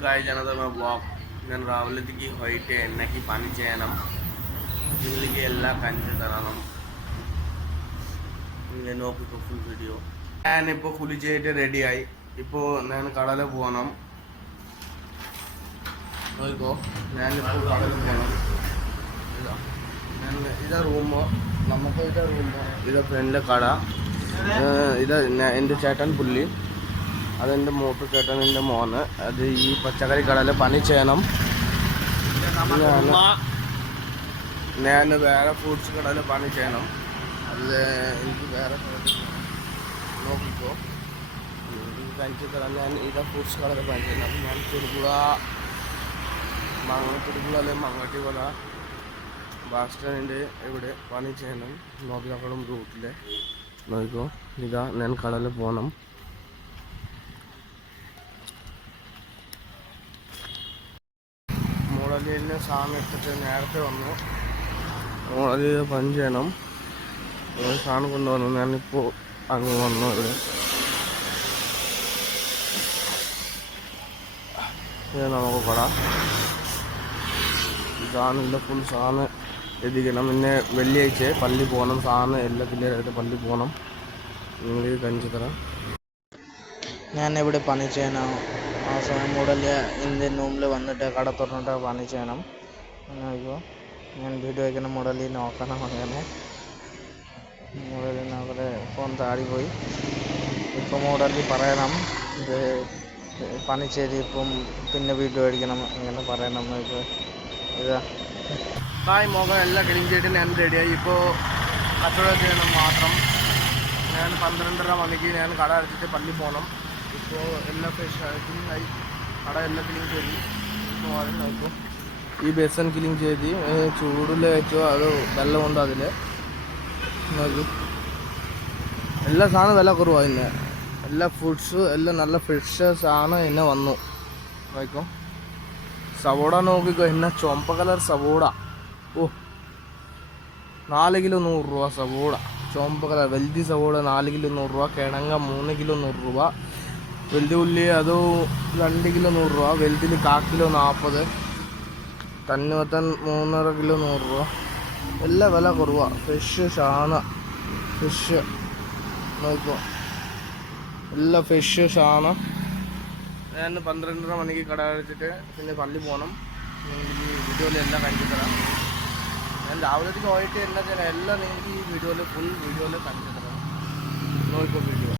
guys जनता blog నేను రావులదికి height ఎన్నకి పని చేయనం దీనికి ఎలా కంచి തരണം ഇങ്ങനെ നോക്കിക്കോ ഫുൾ വീഡിയോ ഞാനിപ്പോൾ കുളിച്ചിട്ട് റെഡിയായി ഇപ്പോൾ ഞാൻ കടയിൽ പോകണം നോക്കിക്കോ ഞാനിപ്പോൾ കടയിൽ പോകണം ഇതാ റൂം നമുക്ക് ഇതാ റൂം ഇതാ ഫ്രണ്ടിലെ കട ഇതാ എൻ്റെ ചേട്ടൻ പുള്ളി അതെൻ്റെ മൂത്ത ചേട്ടൻ എൻ്റെ മോന് അത് ഈ പച്ചക്കറി കടയിൽ പണി ചെയ്യണം ഞാൻ വേറെ ഫ്രൂട്ട്സ് കടയിൽ പണി ചെയ്യണം അത് എനിക്ക് വേറെ നോക്കിക്കോ കഴിച്ചു തരാൻ ഞാൻ ഇതാ ഫ്രൂട്ട്സ് കടയിൽ പണി ചെയ്യണം അപ്പം ഞാൻ തുടുപുഴ അല്ലെങ്കിൽ മങ്ങാട്ടിപ്പുഴ ബസ് സ്റ്റാൻഡിൻ്റെ ഇവിടെ പണി ചെയ്യണം നോക്കിക്കോളും റൂട്ടിൽ നോക്കിക്കോ ഇതാ ഞാൻ കടയിൽ പോകണം മൂടലിന് സാധനം എടുത്തിട്ട് നേരത്തെ വന്നു മൂടലിൽ പണി ചെയ്യണം സാധനം കൊണ്ടുവന്നു ഞാനിപ്പോൾ അങ്ങ് വന്നു ഇവിടെ നമുക്ക് കൊടാം സാധനം ഫുൾ സാധനം എത്തിക്കണം പിന്നെ വെള്ളിയാഴ്ച പള്ളി പോകണം സാധനം എല്ലാം ക്ലിയറായിട്ട് പള്ളി പോകണം നിങ്ങൾ കഞ്ചി തരാം ഞാനിവിടെ പണി ചെയ്യണം ആ സമയം മൂടൽ ഇന്ത്യൻ റൂമിൽ വന്നിട്ട് കട തുറന്നിട്ട് പണി ചെയ്യണം നോക്കിയോ ഞാൻ വീഡിയോ വയ്ക്കുന്ന മൂടലിൽ നോക്കണം അങ്ങനെ മൂടലിൽ നോക്കട്ടെ ഫോൺ താടിപ്പോയി ഇപ്പം മൂടലിൽ പറയണം ഇത് പണി ചെയ്ത് ഇപ്പം പിന്നെ വീഡിയോ അടിക്കണം അങ്ങനെ പറയണം നോക്കിയോ ഇതാ കായ് മുഖം എല്ലാം ക്ലീൻ ചെയ്തിട്ട് ഞാൻ റെഡിയായി ഇപ്പോൾ കച്ചവടം ചെയ്യണം മാത്രം ഞാൻ 12:30 മണിക്ക് ഞാൻ കട അടച്ചിട്ട് പള്ളി പോകണം ഇപ്പോൾ എല്ലാം ഫ്രഷ് ക്ലീൻ ആയി കട എല്ലാം ക്ലീൻ ചെയ്ത് ഇപ്പോൾ ആദ്യം നോക്കും ഈ ബേസൻ ക്ലീൻ ചെയ്ത് ചൂടിൽ വെച്ചോ അത് വെള്ളമുണ്ട് അതിൽ നോക്കും എല്ലാ സാധനം വില കുറവാണ് ഇന്ന് എല്ലാ ഫുഡ്സ് എല്ലാം നല്ല ഫ്രഷ് സാധനം എന്നെ വന്നു നോക്കും സവോഡ നോക്കിക്കോ എന്നെ ചുവപ്പ കളർ സവോഡ ഓ 4 കിലോ 100 രൂപ സവോഡ ചുവപ്പ കളർ വലുതി സവോഡ 4 കിലോ 100 രൂപ കിഴങ്ങ 3 കിലോ 100 രൂപ വലുതി ഉള്ളി അത് 2 കിലോ 100 രൂപ വലുതിൽ 1/4 കിലോ 40 തണ്ണിമത്തൻ 3.5 കിലോ 100 രൂപ എല്ലാം വില കുറവാണ് ഫ്രഷ് ഷാന ഫിഷ് നോക്കോ എല്ലാം ഫ്രഷ് ഷാന ഞാൻ 12:30 മണിക്ക് കട അടച്ചിട്ട് പിന്നെ പള്ളി പോകണം നിങ്ങൾക്ക് ഈ വീഡിയോയിൽ എല്ലാം കണ്ടു തരാം ഞാൻ രാവിലത്തേക്ക് പോയിട്ട് എല്ലാം നിങ്ങൾക്ക് ഈ വീഡിയോയിൽ ഫുൾ വീഡിയോയിൽ കണ്ടു തരാം നോക്കിക്കോ